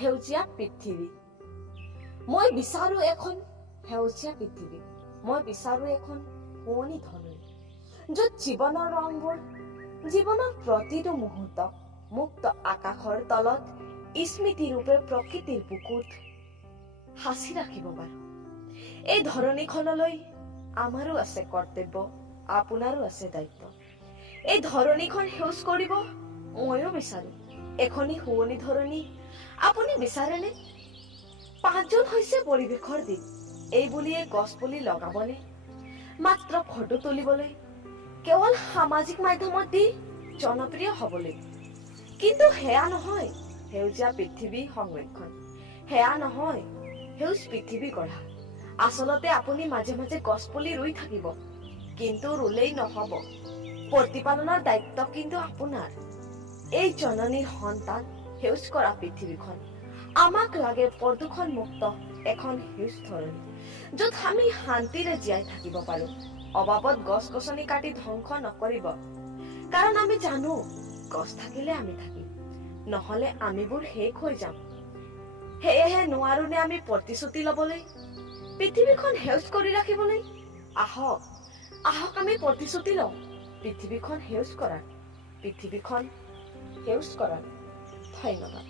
সেউজীয়া পৃথিৱী। মই বিচাৰো এখন সেউজীয়া পৃথিৱী। মই বিচাৰো এখন শুৱনি ধৰণী, য'ত জীৱনৰ ৰংবোৰ, জীৱনৰ প্ৰতিটো মুহূৰ্ত মুক্ত আকাশৰ তলত স্মৃতিৰূপে প্ৰকৃতিৰ বুকুত সাঁচি ৰাখিব পাৰো। এই ধৰণীখনলৈ আমাৰো আছে কৰ্তব্য, আপোনাৰো আছে দায়িত্ব। এই ধৰণীখন সেউজ কৰিব ময়ো বিচাৰো। এখনি শুৱনি ধৰণী আপুনি বিচাৰেনে? 5 জুন হৈছে পৰিৱেশৰ দিন। এই বুলিয়ে গছ পুলি লগাবনে? মাত্ৰ ফটো তুলিবলৈ, কেৱল সামাজিক মাধ্যমত দি জনপ্ৰিয় হবলৈ? কিন্তু সেয়া নহয় সেউজীয়া পৃথিৱী সংৰক্ষণ, সেয়া নহয় সেউজ পৃথিৱী গঢ়া। আচলতে আপুনি মাজে মাজে গছ পুলি ৰুই থাকিব, কিন্তু ৰুলেই নহব। প্ৰতিপালনৰ দায়িত্ব কিন্তু আপোনাৰ। এই জননীৰ সন্তান সেউজ কৰা পৃথিৱীখন। আমাক লাগে প্ৰদূষণ মুক্ত এখন সেউজ ধৰণী, য'ত আমি শান্তিৰে জীয়াই থাকিব পাৰো। অবাবত গছ গছনি কাটি ধ্বংস নকৰিব, কাৰণ আমি জানো গছ থাকিলে আমি থাকিম, নহলে আমিবোৰ শেষ হৈ যাম। সেয়েহে নোৱাৰোনে আমি প্ৰতিশ্ৰুতি লবলৈ, পৃথিৱীখন সেউজ কৰি ৰাখিবলৈ? আহক আহক আমি প্ৰতিশ্ৰুতি লওঁ পৃথিৱীখন সেউজ কৰাৰ, পৃথিৱীখন সেউজ কৰাৰ। ধন্যবাদ।